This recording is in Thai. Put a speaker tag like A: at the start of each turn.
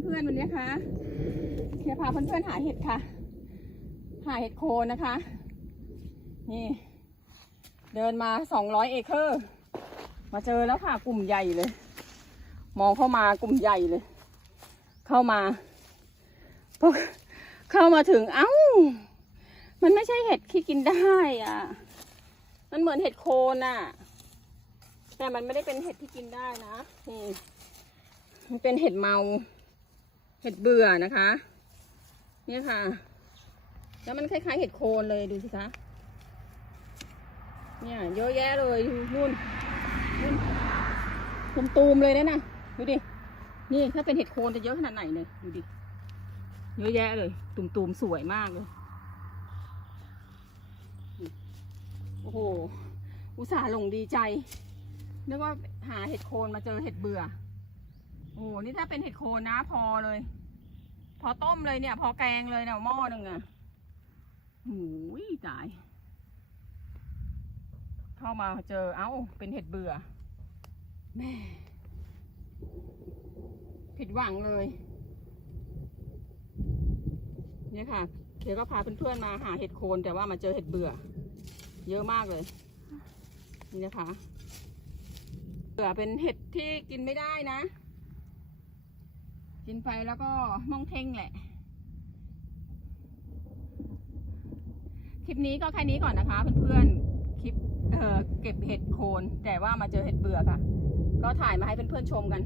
A: เพื่อนๆวันนี้คะเคพาเพื่อนๆหาเห็ดค่ะ หาเห็ดโคนนะคะ นี่ เดินมาสองร้อยเอเคอร์ มาเจอแล้วค่ะกลุ่มใหญ่เลย มองเข้ามากลุ่มใหญ่เลย เข้ามาพอเข้ามาถึง เอ้า มันไม่ใช่เห็ดที่กินได้อะ มันเหมือนเห็ดโคนอะ แต่มันไม่ได้เป็นเห็ดที่กินได้นะ นี่ มันเป็นเห็ดเมา เห็ดเบื่อนะคะ เนี่ยค่ะ แล้วมันคล้ายๆเห็ดโคนเลยดูสิคะ เนี่ยเยอะแยะเลยนู่นนู่นตูมๆเลยนะนะดูดิ นี่ถ้าเป็นเห็ดโคนจะเยอะขนาดไหนเนี่ยดูดิ เยอะแยะเลย ตุ่มๆสวยมากเลย โอ้โห อุตส่าห์หลงดีใจนึกว่าหาเห็ดโคนมาเจอเห็ดเบื่อ โอ้โหนี่ถ้าเป็นเห็ดโคนนะพอเลย พอต้มเลยเนี่ย พอแกงเลยเนี่ยหม้อหนึ่งอะโอ้ยตาย เข้ามาเจอเอ้า เป็นเห็ดเบื่อแม่ผิดหวังเลย เนี่ยค่ะ เดี๋ยวก็พาเพื่อนๆมาหาเห็ดโคนแต่ว่ามาเจอเห็ดเบื่อ เยอะมากเลย นี่นะคะ เบื่อเป็นเห็ดที่กินไม่ได้นะ กินไปแล้วก็มองเท่งแหละ คลิปนี้ก็แค่นี้ก่อนนะคะ เพื่อนๆ คลิปเออเก็บเห็ดโคน แต่ว่ามาเจอเห็ดเบื่อค่ะ ก็ถ่ายมาให้เพื่อนๆชมกัน